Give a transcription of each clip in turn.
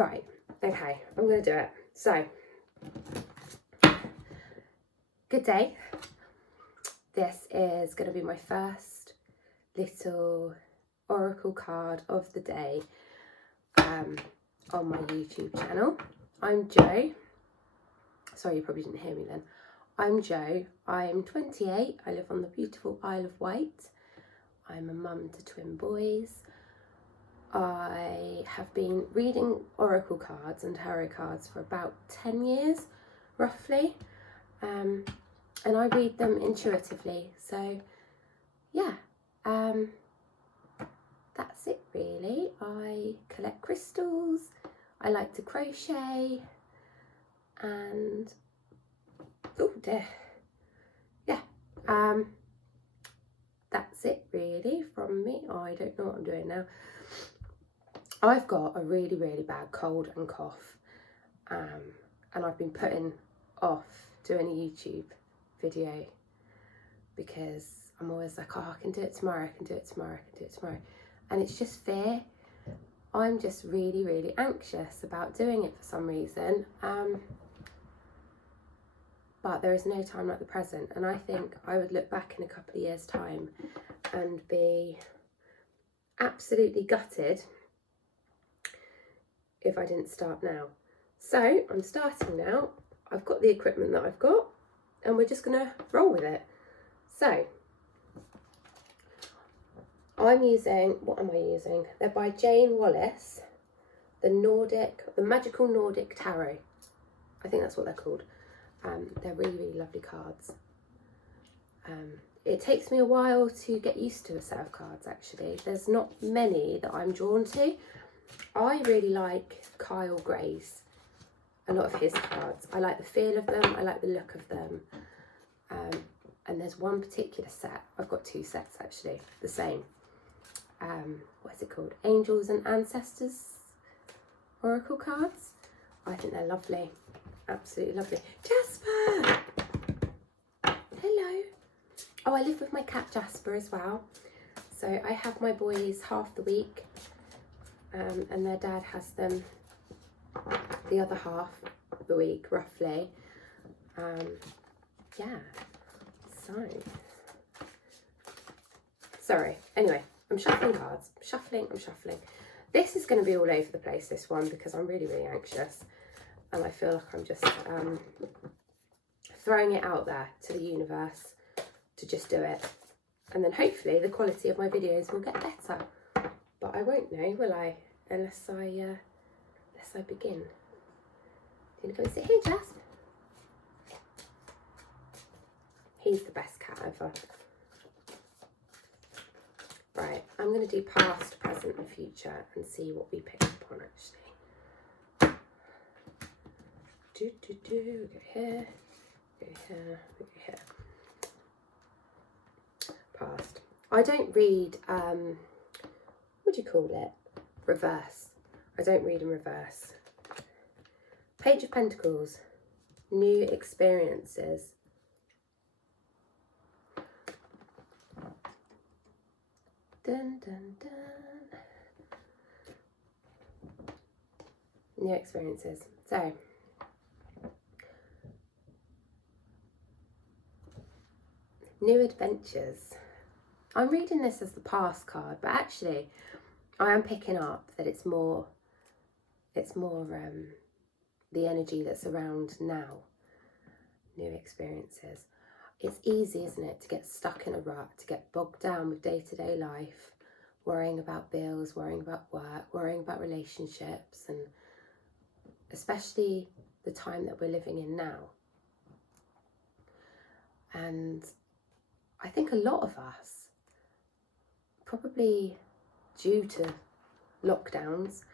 Right, okay, I'm going to do it. So, good day. This is going to be my first little oracle card of the day on my YouTube channel. I'm Jo. Sorry, you probably didn't hear me then. I'm Jo. I'm 28. I live on the beautiful Isle of Wight. I'm a mum to twin boys. I have been reading oracle cards and tarot cards for about 10 years, roughly. And I read them intuitively. So, yeah, that's it really. I collect crystals. I like to crochet. And, oh dear. Yeah, that's it really from me. I don't know what I'm doing now. I've got a really, really bad cold and cough, and I've been putting off doing a YouTube video because I'm always like, oh, I can do it tomorrow, I can do it tomorrow, I can do it tomorrow. And it's just fear. I'm just really, really anxious about doing it for some reason. But there is no time like the present. And I think I would look back in a couple of years' time and be absolutely gutted if I didn't start now. So I'm starting now. I've got the equipment that I've got and we're just gonna roll with it. So I'm using, what am I using? They're by Jane Wallace, the Magical Nordic Tarot. I think that's what they're called. They're really, really lovely cards. It takes me a while to get used to a set of cards actually. There's not many that I'm drawn to. I really like Kyle Gray's, a lot of his cards. I like the feel of them, I like the look of them. And there's one particular set, I've got two sets actually, the same. What is it called? Angels and Ancestors Oracle cards. I think they're lovely, absolutely lovely. Jasper! Hello. Oh, I live with my cat Jasper as well. So I have my boys half the week. And their dad has them the other half of the week, roughly. Yeah, so. Sorry, anyway, I'm shuffling cards. I'm shuffling. This is going to be all over the place, this one, because I'm really, really anxious. And I feel like I'm just throwing it out there to the universe to just do it. And then hopefully the quality of my videos will get better. But I won't know, will I? Unless I begin. Do you want to come and sit here, Jasper? He's the best cat ever. Right, I'm going to do past, present and future and see what we pick up on actually. Go here, go here, go here. Past. I don't read, what do you call it? Reverse. I don't read in reverse. Page of Pentacles. New experiences. Dun, dun, dun. New experiences. So, new adventures. I'm reading this as the past card, but actually I am picking up that it's more the energy that's around now. New experiences. It's easy, isn't it, to get stuck in a rut, to get bogged down with day-to-day life, worrying about bills, worrying about work, worrying about relationships, and especially the time that we're living in now. And I think a lot of us, probably due to lockdowns,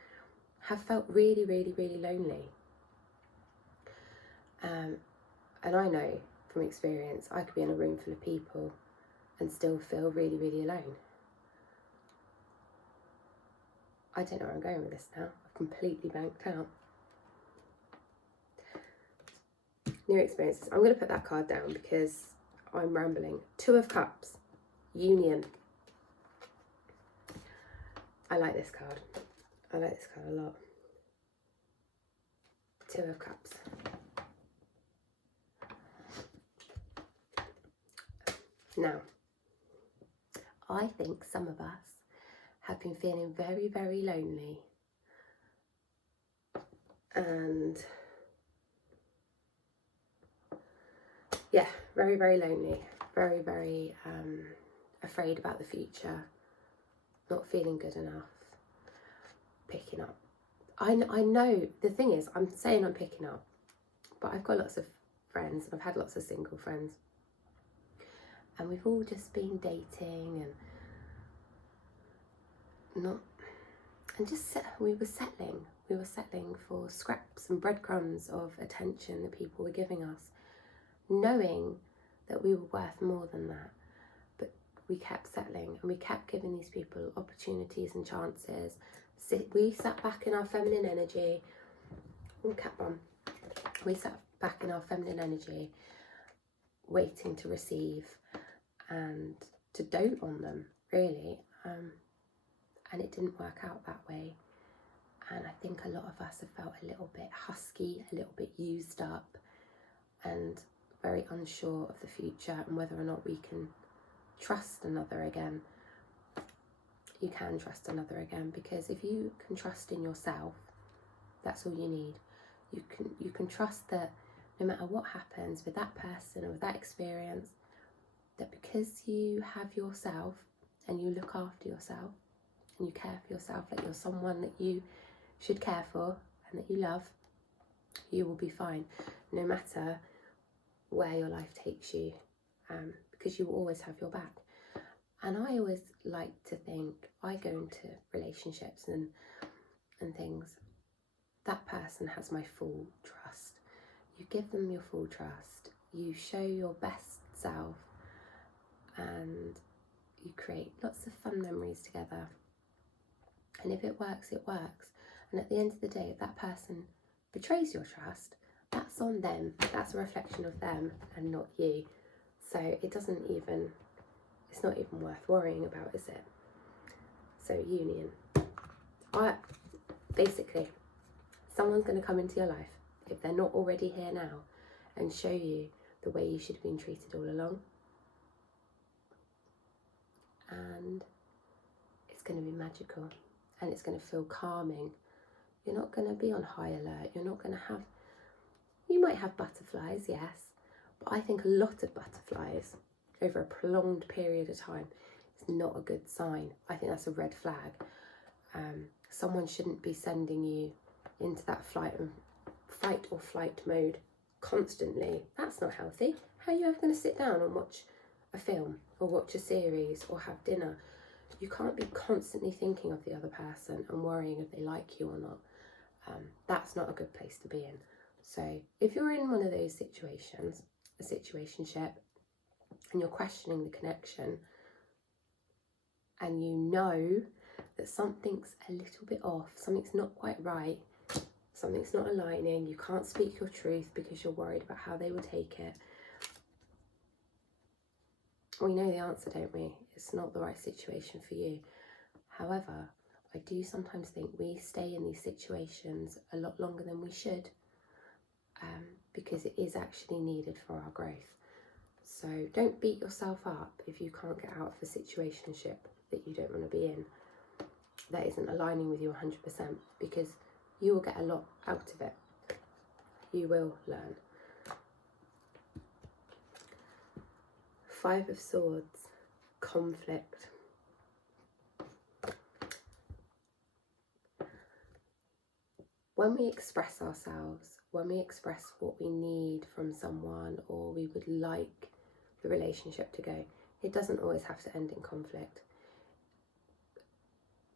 have felt really, really, really lonely. And I know from experience, I could be in a room full of people and still feel really, really alone. I don't know where I'm going with this now. I've completely blanked out. New experiences. I'm going to put that card down because I'm rambling. Two of Cups. Union. I like this card. I like this card a lot. Two of Cups. Now, I think some of us have been feeling very, very lonely, and yeah, very, very lonely, very, very afraid about the future, not feeling good enough, picking up. I know, the thing is, I'm saying I'm picking up, but I've got lots of friends, and I've had lots of single friends, and we've all just been dating we were settling for scraps and breadcrumbs of attention that people were giving us, knowing that we were worth more than that. But we kept settling, and we kept giving these people opportunities and chances. We sat back in our feminine energy. We sat back in our feminine energy, waiting to receive and to dote on them, really. And it didn't work out that way. And I think a lot of us have felt a little bit husky, a little bit used up, and very unsure of the future and whether or not we can trust another again. You can trust another again, because if you can trust in yourself, that's all you need. You can trust that no matter what happens with that person or with that experience, that because you have yourself and you look after yourself and you care for yourself like you're someone that you should care for and that you love, you will be fine no matter where your life takes you, because you will always have your back. And I always like to think, I go into relationships and things, that person has my full trust. You give them your full trust, you show your best self, and you create lots of fun memories together. And if it works, it works. And at the end of the day, if that person betrays your trust, that's on them. That's a reflection of them and not you. So it's not even worth worrying about, is it? So union. Basically, someone's going to come into your life, if they're not already here now, and show you the way you should have been treated all along. And it's going to be magical, and it's going to feel calming. You're not going to be on high alert. You might have butterflies, yes, but I think a lot of butterflies over a prolonged period of time is not a good sign. I think that's a red flag. Someone shouldn't be sending you into that fight or flight mode constantly. That's not healthy. How are you ever going to sit down and watch a film or watch a series or have dinner? You can't be constantly thinking of the other person and worrying if they like you or not. That's not a good place to be in. So if you're in one of those situations, a situationship, and you're questioning the connection, and you know that something's a little bit off, something's not quite right, something's not aligning, you can't speak your truth because you're worried about how they will take it. We know the answer, don't we? It's not the right situation for you. However, I do sometimes think we stay in these situations a lot longer than we should, because it is actually needed for our growth. So don't beat yourself up if you can't get out of a situationship that you don't want to be in, that isn't aligning with you 100%, because you will get a lot out of it. You will learn. 5 of Swords, conflict. When we express ourselves, when we express what we need from someone or we would like the relationship to go, it doesn't always have to end in conflict.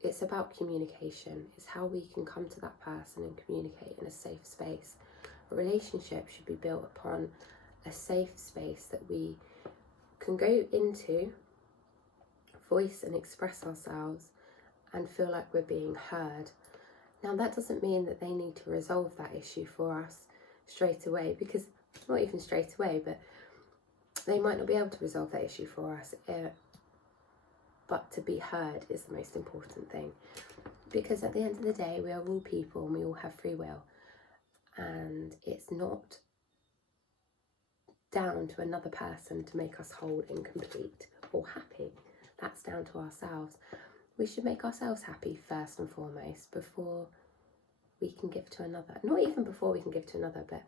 It's about communication. It's how we can come to that person and communicate in a safe space. A relationship should be built upon a safe space that we can go into, voice and express ourselves, and feel like we're being heard. Now, that doesn't mean that they need to resolve that issue for us straight away, because not even straight away, but they might not be able to resolve that issue for us. But to be heard is the most important thing, because at the end of the day, we are all people and we all have free will. and it's not down to another person to make us whole and complete or happy. That's down to ourselves. We should make ourselves happy first and foremost before we can give to another. Not even before we can give to another, but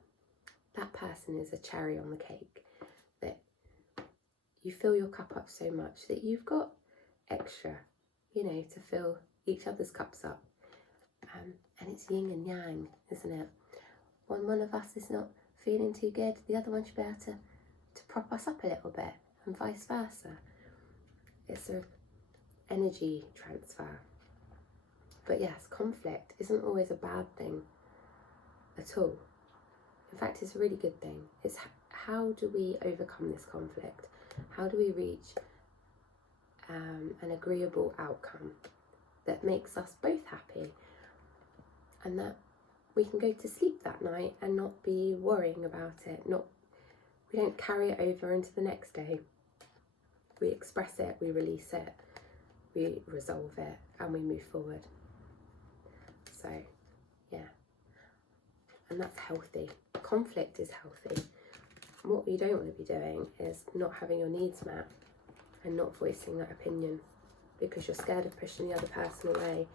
that person is a cherry on the cake. That you fill your cup up so much that you've got extra, you know, to fill each other's cups up. And it's yin and yang, isn't it? When one of us is not feeling too good, the other one should be able to prop us up a little bit, and vice versa. It's an energy transfer. But yes, conflict isn't always a bad thing at all. In fact, it's a really good thing. It's how do we overcome this conflict? How do we reach an agreeable outcome that makes us both happy, and that we can go to sleep that night and not be worrying about it. We don't carry it over into the next day. We express it, we release it, we resolve it, and we move forward. So, yeah. And that's healthy. Conflict is healthy. What you don't want to be doing is not having your needs met and not voicing that opinion because you're scared of pushing the other person away,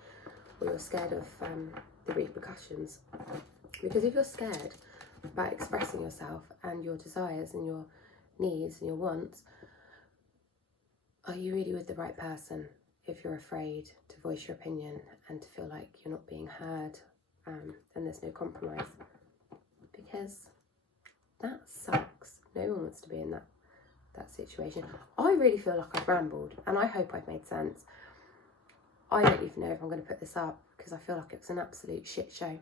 or you're scared of the repercussions. Because if you're scared about expressing yourself and your desires and your needs and your wants, are you really with the right person if you're afraid to voice your opinion and to feel like you're not being heard and there's no compromise? Because that sucks. No one wants to be in that situation. I really feel like I've rambled, and I hope I've made sense. I don't even know if I'm going to put this up because I feel like it was an absolute shit show.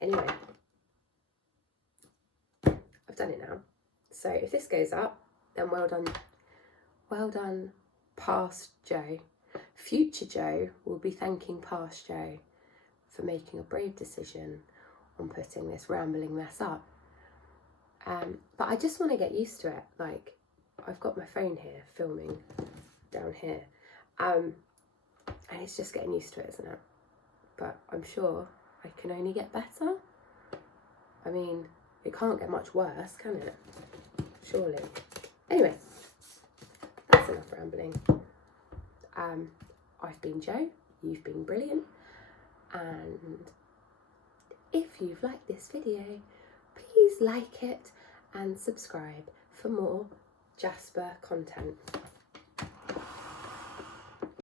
Anyway, I've done it now. So if this goes up, then well done past Joe. Future Joe will be thanking past Joe for making a brave decision on putting this rambling mess up. But I just want to get used to it. Like, I've got my phone here filming down here, and it's just getting used to it, isn't it? But I'm sure I can only get better. I mean, it can't get much worse, can it? Surely. Anyway, that's enough rambling. I've been Jo, you've been brilliant, and if you've liked this video, please like it and subscribe for more Jasper content.